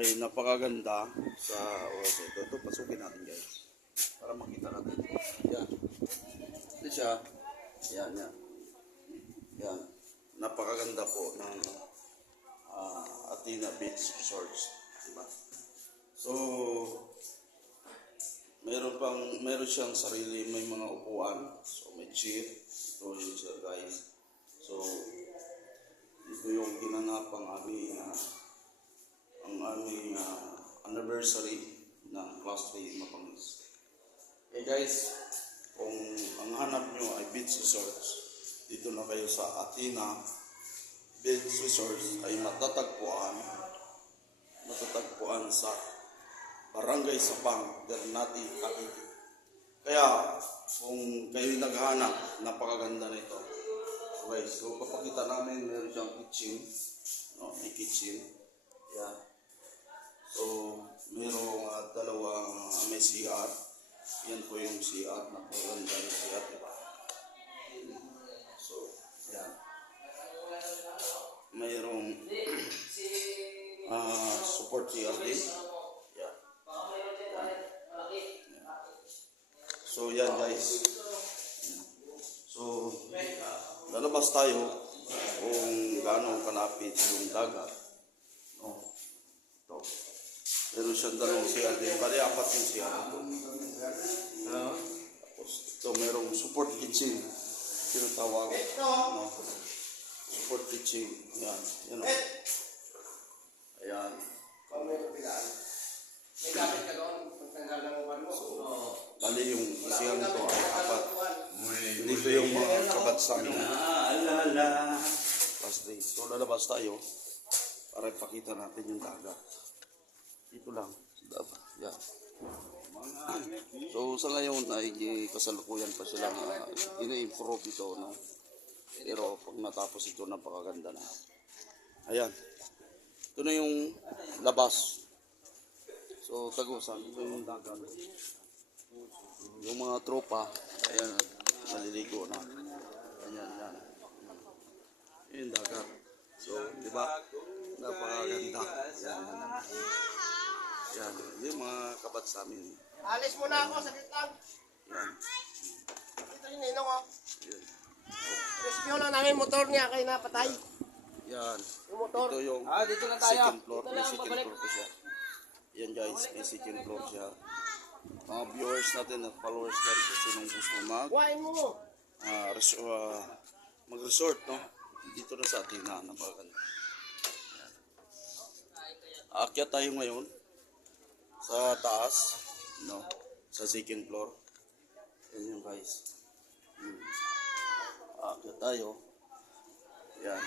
ay napakaganda sa oras ito. Ito, pasukin natin guys. Para makita natin. Yan. Ito siya. Yan, yan. Yan. Napakaganda po ng Athena Beach Resorts. Diba? So, meron siyang sarili, may mga upuan. So, may chair. Ito yun siya guys. So, ito yung ginanap ang aming anniversary ng Class 3 Mapangis. Okay guys, kung ang hanap nyo ay beach resorts, dito na kayo sa Athena Beach Resorts ay matatagpuan sa Barangay Sapang, Ternate, Cavite. Kaya kung kayo naghahanap, napakaganda nito. Okay, so papakita namin, meron siyang kitchen. No, may kitchen. Yan. So, merong may CR. Yan po yung CR. Napakaganda ng CR, diba? So, yan. Mayroong support CR din. Yan. So, yan guys. So, lalabas tayo kung gaano kalapit yung dagat. No. Ito. Meron siyang dalawang CR din. Bali, apat yung CR ito. Tapos, ito merong support kitchen. Tinatawag. No. Support kitchen. Yan. Yan o. Ayan. May gamit ka doon. Pagtanggal ng upan mo. Bali, yung CR nito ay apat. Dito yung mga kabatsan. Last day. So, lalabas tayo para ipakita natin yung dagat. Ito lang. Yan. So, sa ngayon ay kasalukuyan pa silang ina-improve ito. No? Pero pag natapos ito, napakaganda na. Ayan. Ito na yung labas. So, tagusan. Ito yung dagat. Yung mga tropa, ayan, maliligo na. Ayan, yan. Yung dagat. So, di ba? Napakaganda. Yan. Yan. Yung mga kabat sa amin. Alis muna ako sa kitang. Yan. Ito yung ninong ko. Yan. Rescue lang namin motor niya kay napatay. Yan. Yung motor. Ito yung Dito na tayo. second floor. May second floor po siya. Yan guys, may second floor siya. Mga viewers natin at followers natin kung sinong gusto mag-resort, no? Dito na sa atin na napakaganda. Aakyat tayo ngayon sa taas, no? Sa second floor. Yan yung guys. Aakyat tayo. Yan.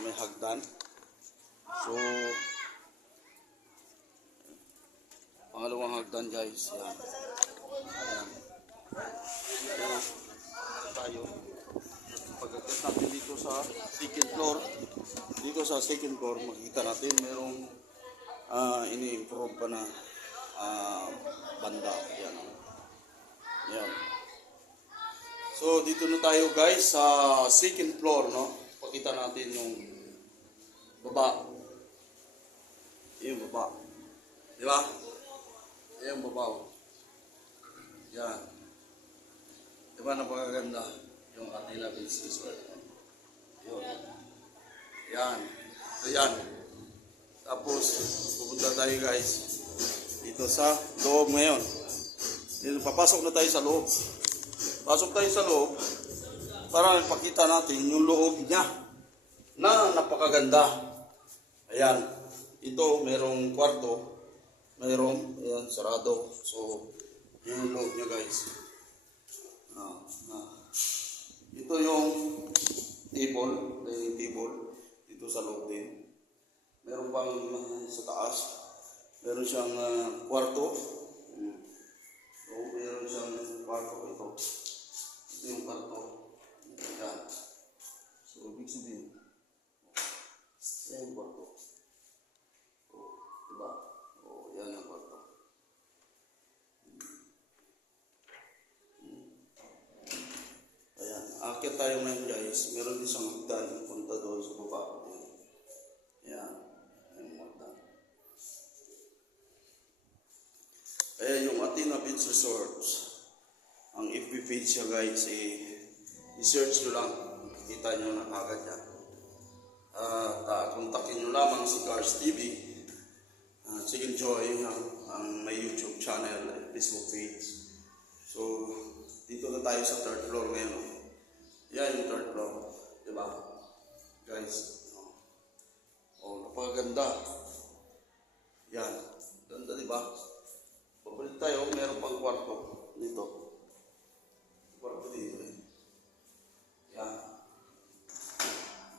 May hagdan. So, pangalawang hagdan guys. Yan. Ayan. Ayan. Tayo. Pagkatapos natin dito sa second floor, makikita natin merong ini-improve pa na banda. Yan. Yan. So, dito na tayo guys sa second floor, no? Pakita natin yung baba. Yung baba. Di ba? Ayan babaw. Yan. Diba napakaganda yung Athena Beach Resort. Yun. Yan. So yan. Tapos, pupunta tayo guys dito sa loob ngayon. Dito, papasok na tayo sa loob. Pasok tayo sa loob para ipakita natin yung loob niya na napakaganda. Ayan. Ito, merong kwarto. Mayroon, ayan, sarado. So, yung loob niya guys. Ito yung table, dining table. Dito sa loob din. Meron pang sa taas. Meron siyang kwarto. So, meron siyang kwarto ito. Ito yung kwarto. Ayan. So, ibig sabihin. Ayan yung kwarto. Diba? Yan ang kwarto. Ayan. Aakyat tayo ngayon guys. Meron din siyang hagdan. Punta doon sa baba. Ayan. Ayan yung hagdan. page siya guys, i-search nyo lang. Kita nyo na agad yan. At kontakin nyo lamang si Cars TV. Chicken Joy, ang may YouTube channel, Facebook page. So, dito na tayo sa third floor ngayon. Yan yung third floor. Diba? Guys. Napakaganda. Yan. Ganda, diba? Pabalik tayo, meron pang kwarto dito. Kwarto dito. Yan.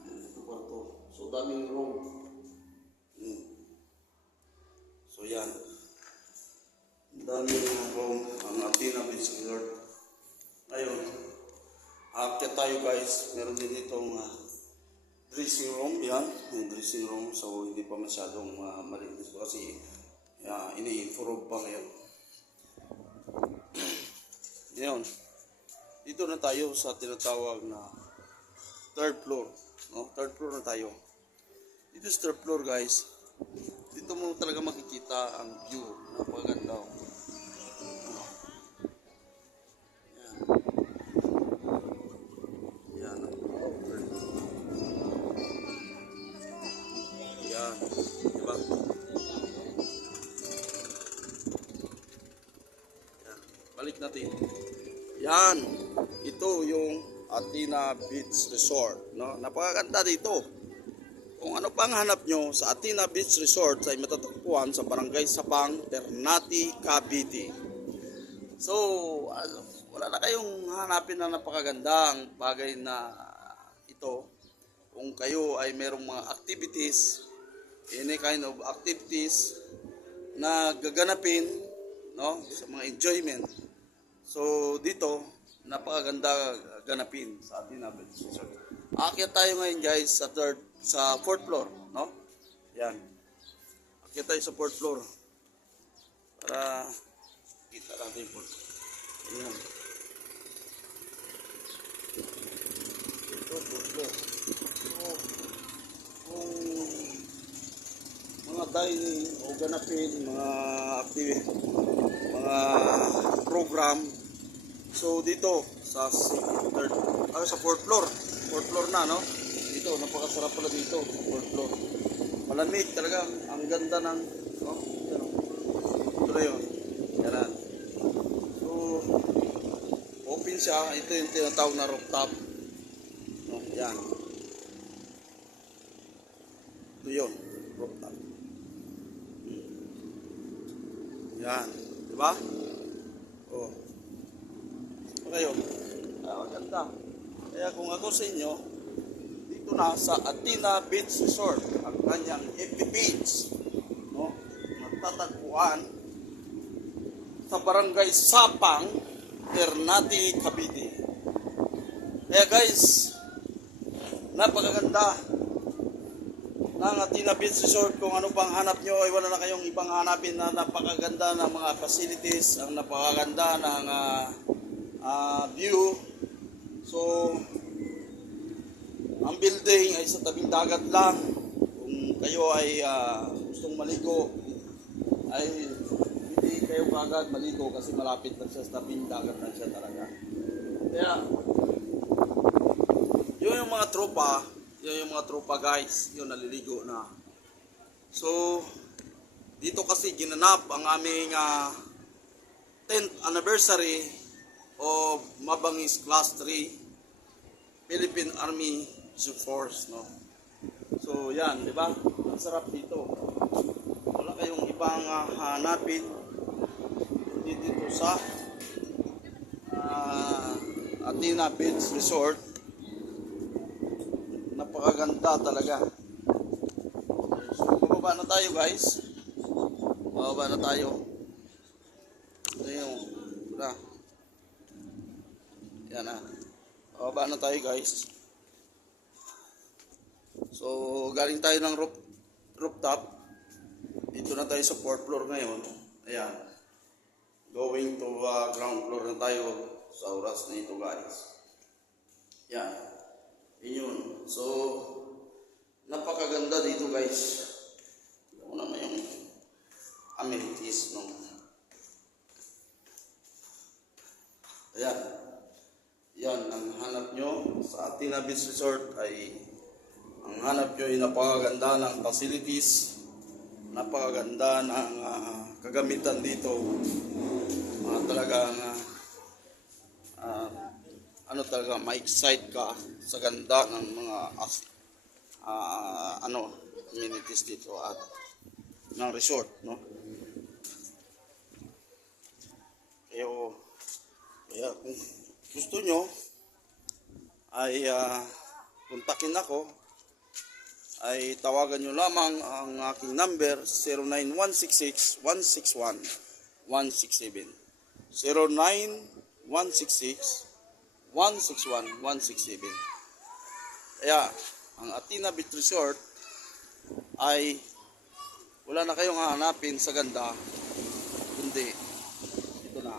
Ito kwarto. So, daming room. So, yan. Daming room ang Athena Beach Resort. Ayun. Aakyat tayo guys. Meron din itong dressing room. Yan. May dressing room. So, hindi pa masyadong malinis kasi ini-improve pa ngayon. Ngayon, dito na tayo sa tinatawag na third floor. No? Third floor na tayo. Dito sa third floor guys, dito mo talaga makikita ang view. Napakaganda. Yan. Yan. Yan. Diba? Yan. Balik natin. Yan. Ito yung Athena Beach Resort. No? Napakaganda dito. Kung ano pang hanap nyo sa Athena Beach Resort ay matatagpuan sa Barangay Sapang, Ternate, Cavite. So, wala na kayong hanapin na napakagandang bagay na ito. Kung kayo ay merong mga activities, any kind of activities na gaganapin, no, sa mga enjoyment. So, dito, napakaganda ganapin sa Athena Beach Resort. Aakyat tayo ngayon guys sa fourth floor, no? Yan. Aakyat tayo sa fourth floor para kita natin po. Ayan. Ito, fourth floor. So, kung mga dining o ganapin, mga activity, mga program. So, dito sa fourth floor. Fourth floor na, no? Dito, napakasarap pala dito sa fourth floor. Malamig talaga. Ang ganda ng, no? Ito na yun. Yan. So, open siya. Ito yung tinatawag na rooftop. No? Yan. Ito yun. Rooftop. Yan. Diba? Oh. Ngayon, maganda. Kaya kung ako sa inyo, dito na sa Athena Beach Resort, ang kanyang FB page, no? Matatagpuan sa Barangay Sapang, Ternate, Cavite. Kaya guys, napakaganda ng Athena Beach Resort. Kung ano pang hanap nyo ay wala na kayong ibang hanapin na napakaganda ng mga facilities, ang napakaganda ng view. So, ang building ay sa tabing dagat lang. Kung kayo ay gustong maligo, ay hindi kayo kagad maligo kasi malapit lang siya sa tabing dagat lang siya talaga. Kaya, yun yung mga tropa guys, yun naliligo na. So, dito kasi ginanap ang aming 10th anniversary of Mabangis Class 3 Philippine Army Force, no? So, yan, di ba? Ang sarap dito. Wala kayong ibang hanapin dito sa Athena Beach Resort. Napakaganda talaga. So, bababa na tayo guys. Bababa na tayo. Ito yung, yan na. Bababa na tayo guys. So, galing tayo ng rooftop. Dito na tayo sa fourth floor ngayon. Ayan. Going to ground floor na tayo sa oras na ito guys. Yan. Yun. So, napakaganda dito guys. Ito naman yung amenities, no? Ayan. Athena Beach Resort ay ang hanap nyo ay napakaganda ng facilities, napakaganda ng kagamitan dito. Talagang ano talaga, ma-excite ka sa ganda ng mga amenities dito at ng resort, no? Kaya kung gusto nyo ay kontakin ako, ay tawagan nyo lamang ang aking number 09166-161-167 09166-161-167. Kaya ang Athena Beach Resort ay wala na kayong hahanapin sa ganda, kundi ito na.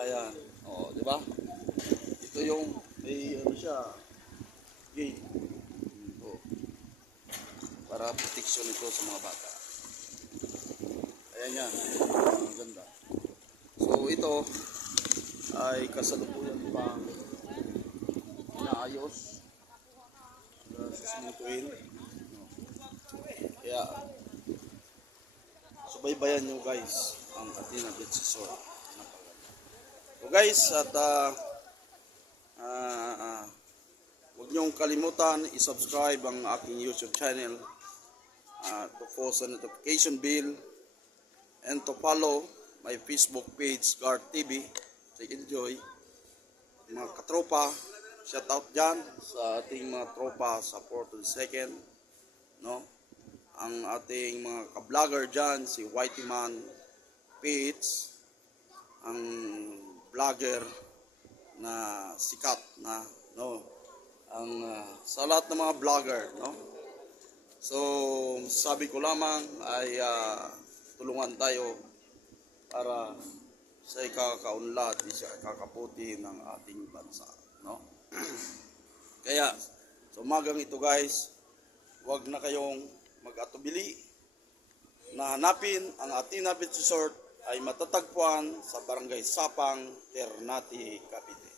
Ayan, di ba? Ito yung may ano siya, gate. Para protection ito sa mga bata. Ayan yan, ang ganda. So ito ay kasalukuyan pa inaayos sa simutuin. Kaya subaybayan nyo guys ang Athena Beach Resort. So guys, at huwag niyong kalimutan i-subscribe ang aking YouTube channel, to post a notification bell, and to follow my Facebook page, Guard TV. Take enjoy. Mga katropa, shout out dyan sa ating mga tropa sa 42nd, no? Ang ating mga ka-vlogger dyan, si Whitey Man Page, ang vlogger na sikat na, no? Ang sa lahat ng mga vlogger, no? So sabi ko lamang ay tulungan tayo para sa ikakaunlad, sa kakaputi ng ating bansa, no? Kaya sa umagang ito guys, huwag na kayong mag-atubili na hanapin ang Athena Beach Resort ay matatagpuan sa Barangay Sapang, Ternate, Cavite.